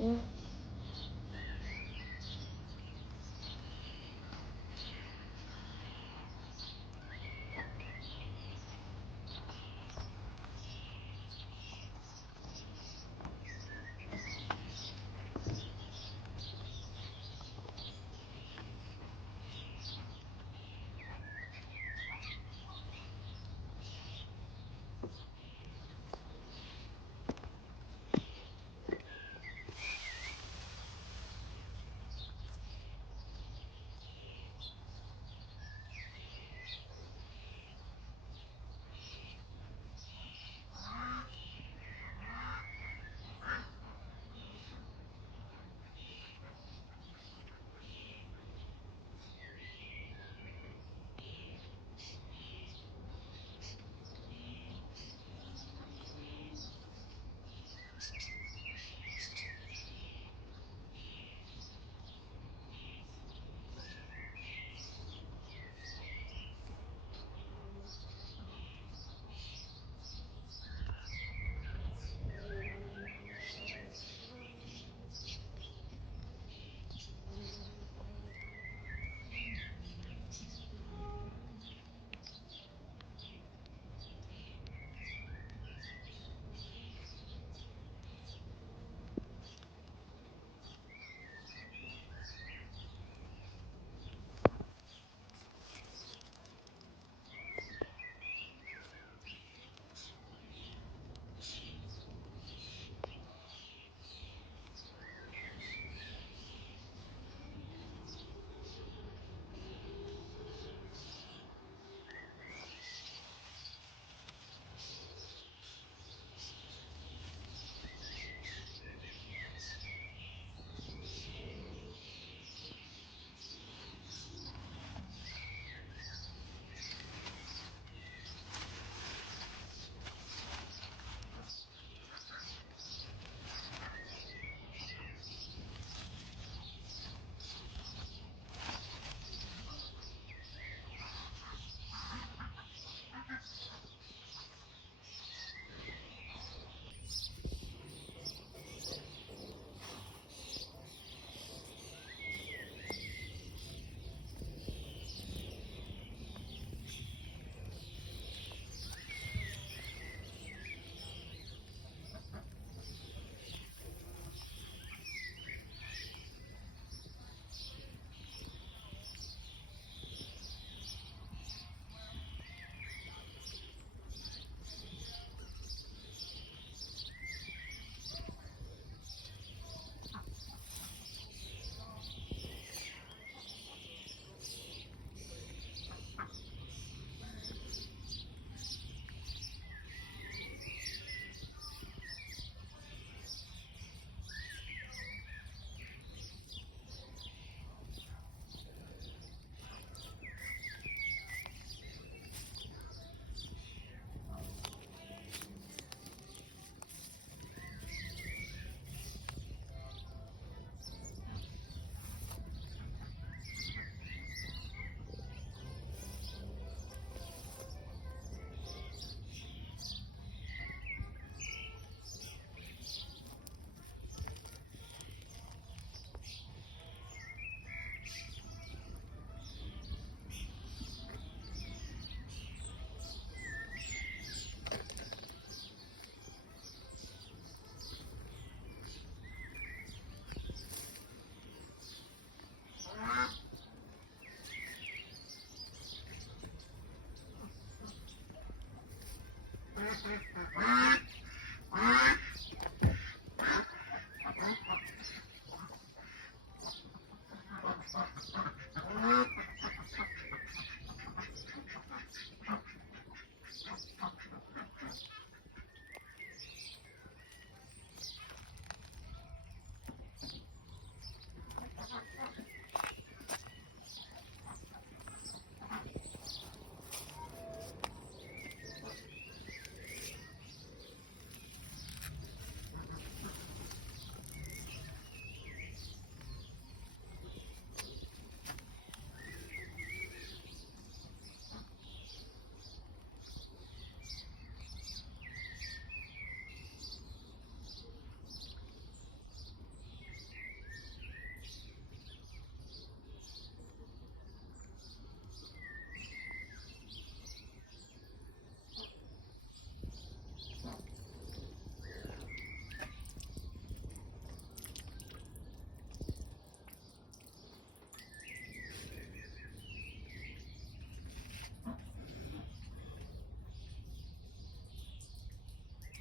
Mm.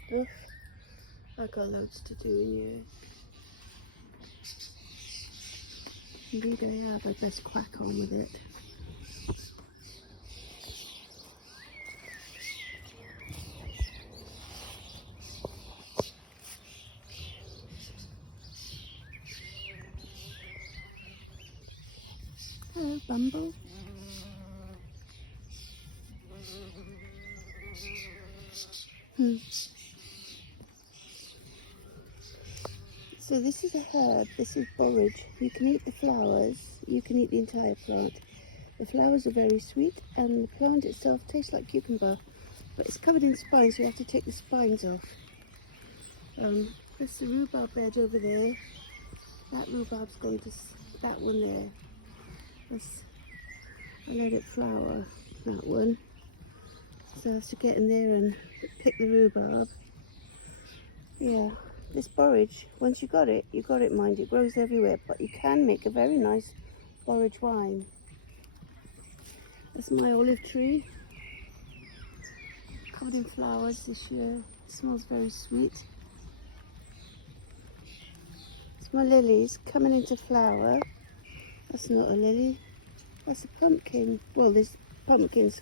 stuff. I've got loads to do in here. Indeed I have. I'd best crack on with it. Hello, Bumble. So this is a herb, this is borage. You can eat the flowers, you can eat the entire plant. The flowers are very sweet and the plant itself tastes like cucumber, but it's covered in spines, so you have to take the spines off. There's the rhubarb bed over there. That rhubarb's going to that one there. I let it flower, that one. So I have to get in there and pick the rhubarb. Yeah, this borage, once you got it, mind. It grows everywhere, but you can make a very nice borage wine. That's my olive tree, covered in flowers this year. It smells very sweet. It's my lilies coming into flower. That's not a lily, that's a pumpkin. Well, there's pumpkins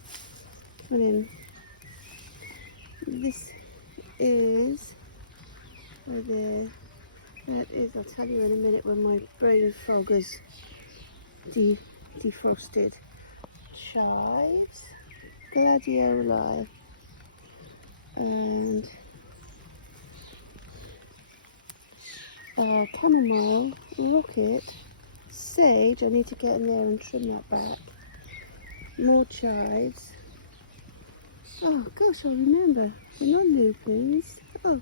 coming in. This is there. That is, I'll tell you in a minute when my brain fog is defrosted. Chives, gladioli, and chamomile, rocket, sage. I need to get in there and trim that back. More chives. Oh gosh, I'll remember. They're not lupins. Oh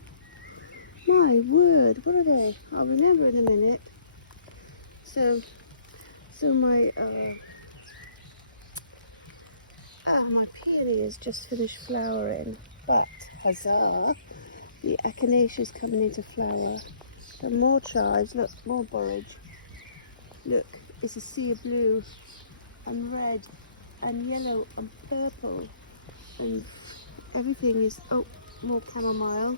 my word, what are they? I'll remember in a minute. So my peony has just finished flowering, but huzzah, the echinacea is coming into flower. And more chives, look, more borage. Look, it's a sea of blue and red and yellow and purple, and everything is, oh, more chamomile,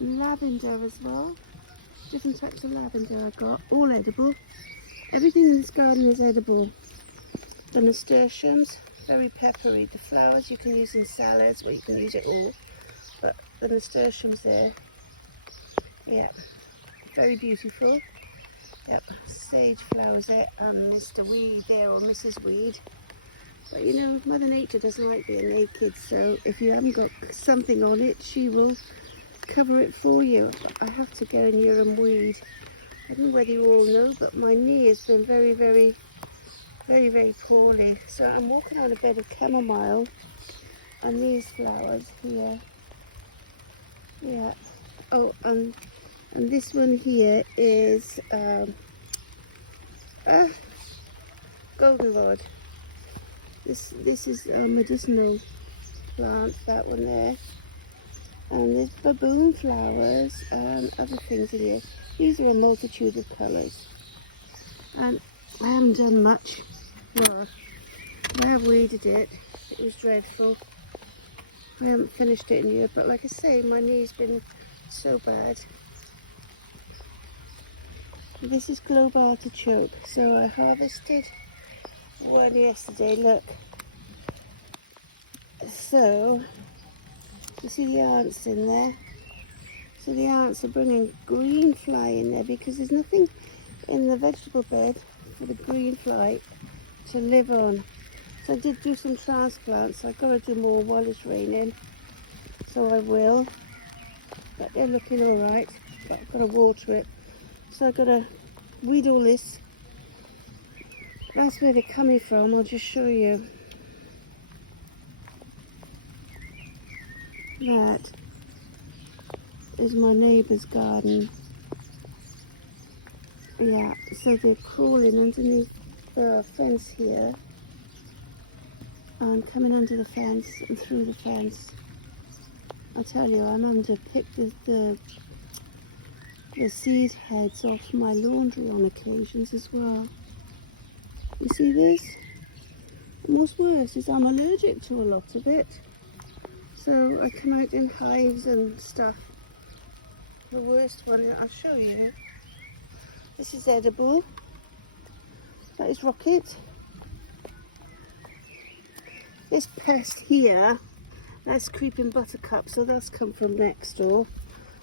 and lavender as well. Different types of lavender I've got, all edible. Everything in this garden is edible. The nasturtiums, very peppery. The flowers you can use in salads, well, you can use it all, but the nasturtiums there, yeah, very beautiful. Yep, sage flowers there, and Mr. Weed there, or Mrs. Weed. But you know, Mother Nature doesn't like being naked, so if you haven't got something on it, she will cover it for you. I have to go in here and weed. I don't know whether you all know, but my knee has been very, very poorly. So I'm walking on a bed of chamomile and these flowers here. Yeah. Oh, and this one here is goldenrod. This is a medicinal plant, that one there. And there's baboon flowers and other things in here. These are a multitude of colours. And I haven't done much. Well, I have weeded it. It was dreadful. I haven't finished it in here, but like I say, my knee's been so bad. This is globe artichoke. So I harvested one yesterday, look. So, you see the ants in there? So the ants are bringing green fly in there because there's nothing in the vegetable bed for the green fly to live on. So I did do some transplants. I've got to do more while it's raining, so I will. But they're looking all right. But I've got to water it. So I've got to weed all this. That's where they're coming from. I'll just show you. That is my neighbour's garden. Yeah, so they're crawling underneath the fence here and coming under the fence and through the fence. I tell you, I'm having to pick the seed heads off my laundry on occasions as well. You see this? And what's worse is I'm allergic to a lot of it. So I come out in hives and stuff. the worst one. I'll show you. This is edible. That is rocket. This pest here, that's creeping buttercup, so that's come from next door.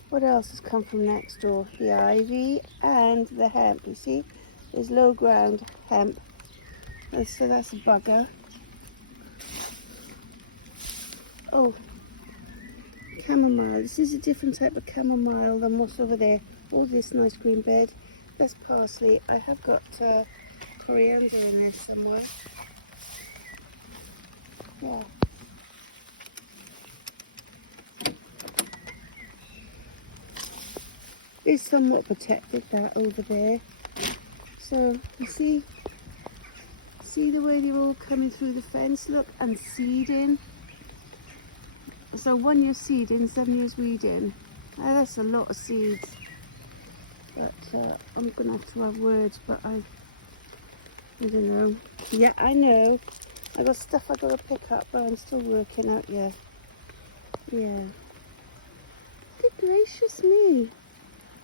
What else has come from next door? The ivy and the hemp. You see, there's low ground hemp. So that's a bugger. Oh, chamomile. This is a different type of chamomile than what's over there. Oh, this nice green bed. That's parsley. I have got coriander in there somewhere. Yeah. It's somewhat protected, that over there. So you see the way they're all coming through the fence, look, and seeding. So 1 year seeding, 7 years weeding. That's a lot of seeds. But I'm gonna have words, but I don't know. Yeah, I know. I got stuff I gotta pick up, but I'm still working out. Yeah. Good gracious me!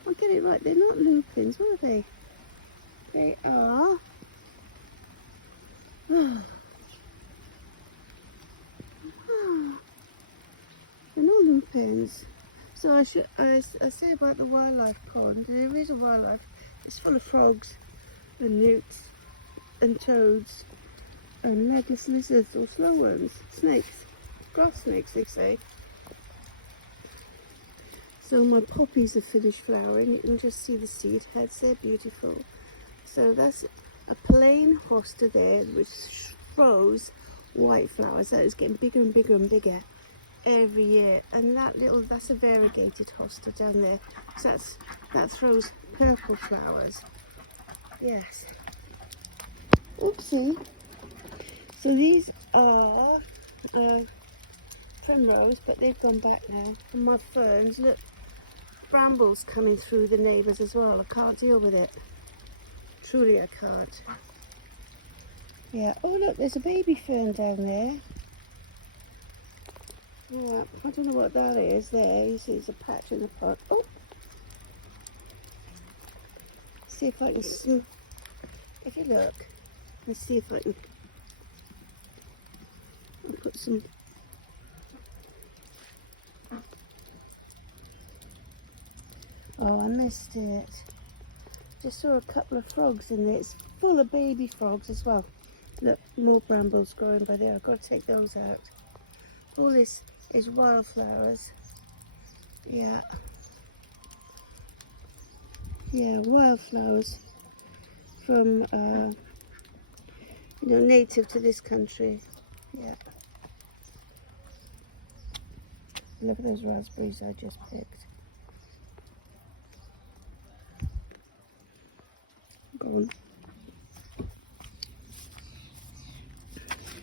I'll get it right. They're not lupins, are they? They are. They're not lupins. So I say about the wildlife pond. There is a wildlife. It's full of frogs and newts and toads and legless lizards or slow worms, snakes, grass snakes they say. So my poppies have finished flowering. You can just see the seed heads. They're beautiful. So that's a plain hosta there which throws white flowers. That is getting bigger and bigger and bigger every year. And that's a variegated hosta down there. So that throws purple flowers. Yes. Oopsie. So these are primrose, but they've gone back now. And my ferns, look, brambles coming through the neighbours as well. I can't deal with it. Truly I can't. Yeah, oh look, there's a baby fern down there. Oh, I don't know what that is there. You see it's a patch in the pot. Oh! See if I can, if you look, let's see if I can put some. Oh, I missed it. Just saw a couple of frogs in there. It's full of baby frogs as well. Look, more brambles growing by there. I've got to take those out. All this is wildflowers. Yeah. Yeah, wildflowers from, native to this country. Yeah. Look at those raspberries I just picked. Gone.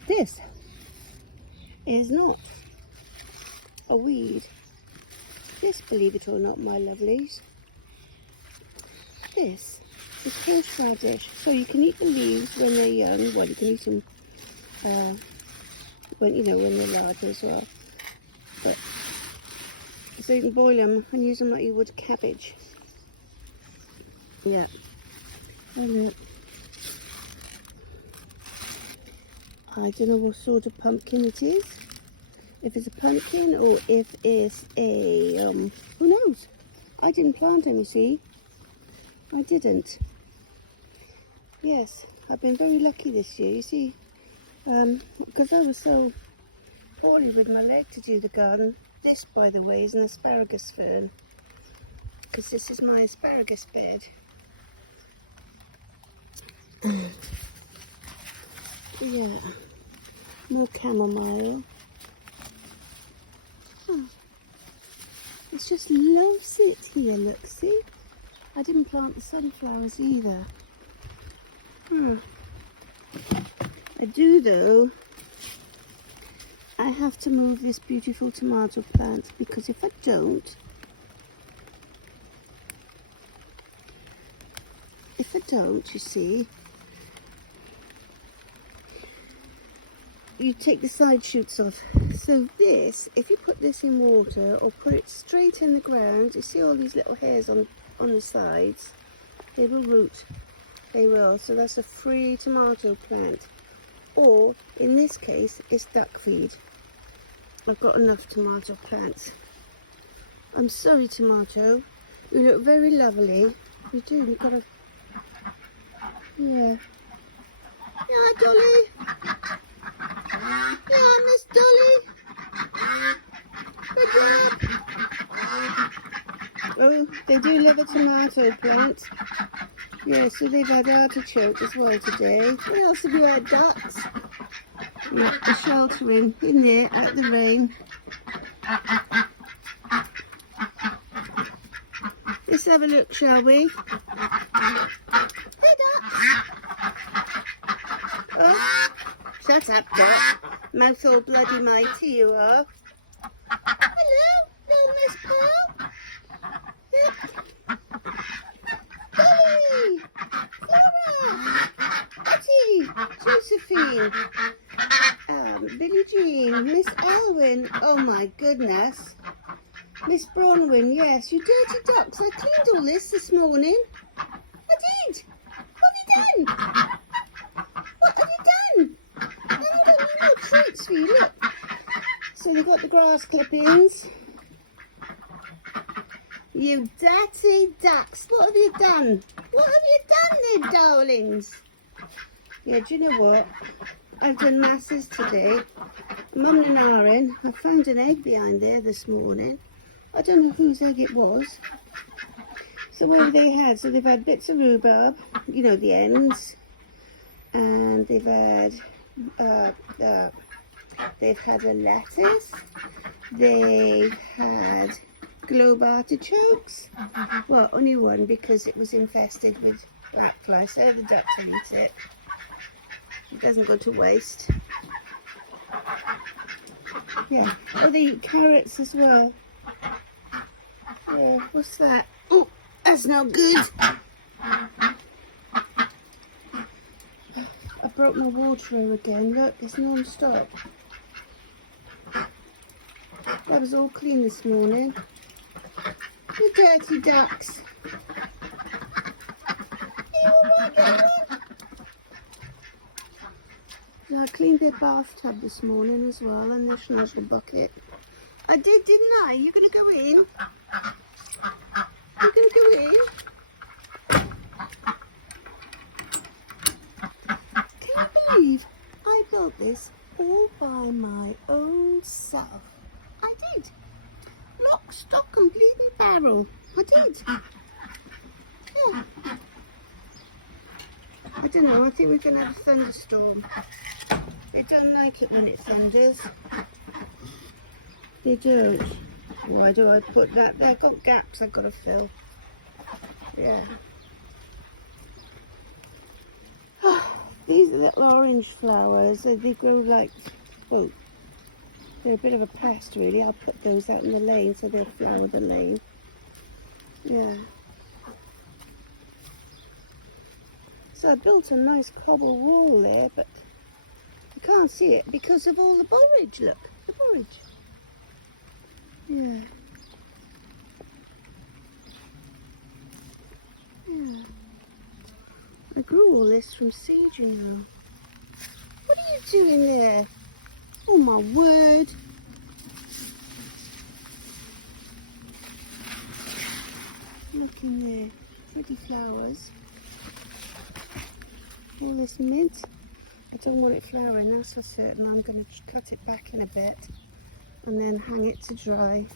This is not a weed. This, believe it or not, my lovelies, this is horseradish. So you can eat the leaves when they're young. Well, you can eat them when they're larger as well. But so you can boil them and use them like you would cabbage. Yeah. And look. I don't know what sort of pumpkin it is. If it's a pumpkin or if it's a, who knows? I didn't plant them, you see. I didn't. Yes, I've been very lucky this year, you see. Because I was so poorly with my leg to do the garden. This, by the way, is an asparagus fern. Because this is my asparagus bed. Yeah, more chamomile. Oh, it just loves it here, look, see? I didn't plant the sunflowers either. I do though. I have to move this beautiful tomato plant because if I don't, you see, you take the side shoots off. So this, if you put this in water or put it straight in the ground, you see all these little hairs on the sides, they will root. They will. So that's a free tomato plant. Or in this case, it's duck feed. I've got enough tomato plants. I'm sorry, tomato. You look very lovely. You do. You've got a... Yeah. Yeah, Dolly. Yeah, Miss Dolly. Good job. Oh, they do love a tomato plant. Yeah, so they've had artichoke as well today. What else have you had? Ducks? Yeah, they're sheltering in there out of the rain. Let's have a look, shall we? Hey, ducks! Oh, shut up, duck. Mouth all bloody mighty you are. Hello, little Miss Pearl. Yep. Dolly! Flora! Betty! Josephine! Billie Jean, Miss Elwyn. Oh my goodness. Miss Bronwyn, yes, you dirty ducks. I cleaned all this morning. I did. What have you done? What have you done? I haven't got any more treats for you, look. So they've got the grass clippings. You dirty ducks, what have you done? What have you done, you darlings? Yeah, do you know what? I've done masses today. Mum and Aaron, I found an egg behind there this morning. I don't know whose egg it was. So what have they had? So they've had bits of rhubarb, you know, the ends. And they've had a lettuce. They've had globe artichokes. Well, only one because it was infested with black fly, so the ducks will eat it. It doesn't go to waste. Yeah. Oh, they eat carrots as well. Yeah, what's that? Oh, that's not good. I broke my water again. Look, it's non-stop. That was all clean this morning. You dirty ducks. You alright, little one? I cleaned their bathtub this morning as well, and their schnozzle bucket. I did, didn't I? You're going to go in? You're going to go in? Can you believe I built this all by my own self? I did. Lock, stock, and bleeding barrel. I did. Yeah. I don't know, I think we're going to have a thunderstorm. They don't like it when it thunders. They don't. Why do I put that there? I've got gaps I've got to fill. Yeah. These are little orange flowers. They grow like, oh, they're a bit of a pest really. I'll put those out in the lane so they'll flower the lane. Yeah. So I built a nice cobble wall there, but you can't see it because of all the borage. Look, the borage. Yeah. Yeah. I grew all this from seed, you know. What are you doing there? Oh my word. Look in there. Pretty flowers. All this mint. I don't want it flowering, that's for certain. I'm going to cut it back in a bit and then hang it to dry.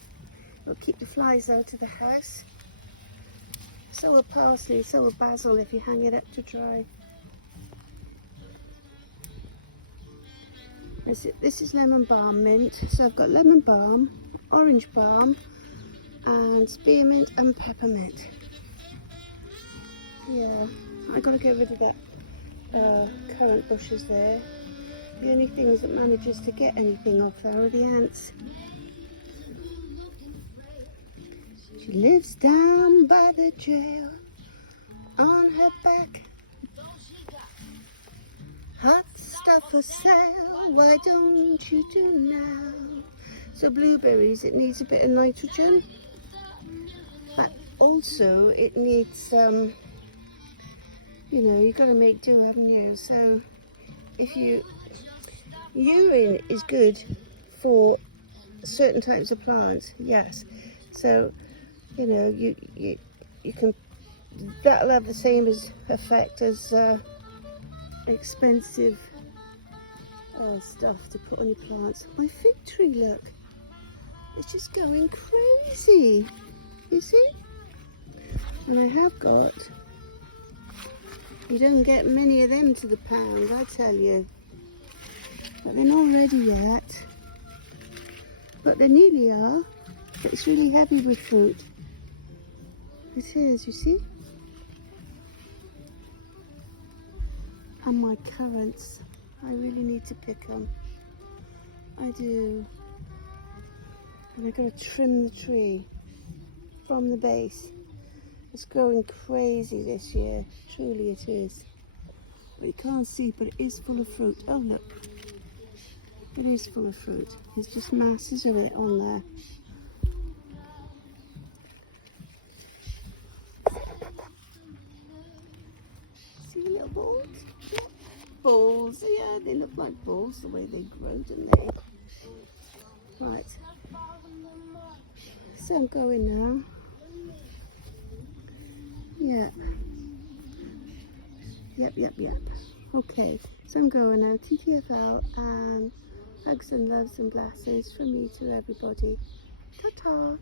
It'll keep the flies out of the house. So will parsley, so will basil if you hang it up to dry. This is lemon balm mint. So I've got lemon balm, orange balm, and spearmint and peppermint. Yeah, I got to get rid of that currant bushes there. The only things that manages to get anything off there are the ants. She lives down by the jail on her back. Hot stuff for sale, why don't you do now? So blueberries, it needs a bit of nitrogen, but also it needs, you know, you've got to make do, haven't you? So if urine is good for certain types of plants, yes. So, you know, you can, that'll have the same effect as expensive stuff to put on your plants. My fig tree, look, it's just going crazy, you see? And I have got, you don't get many of them to the pound, I tell you. But they're not ready yet. But they nearly are. It's really heavy with fruit. It is, you see? And my currants, I really need to pick them. I do. And I've got to trim the tree from the base. It's growing crazy this year, truly it is. But you can't see, but it is full of fruit. Oh look, it is full of fruit. There's just masses of it on there. See the little balls? Yeah. Balls, yeah, they look like balls the way they grow, don't they? Right, so I'm going now. Yeah. Yep. Okay, so I'm going now. TTFL, and hugs and loves and blessings from me to everybody. Ta-ta.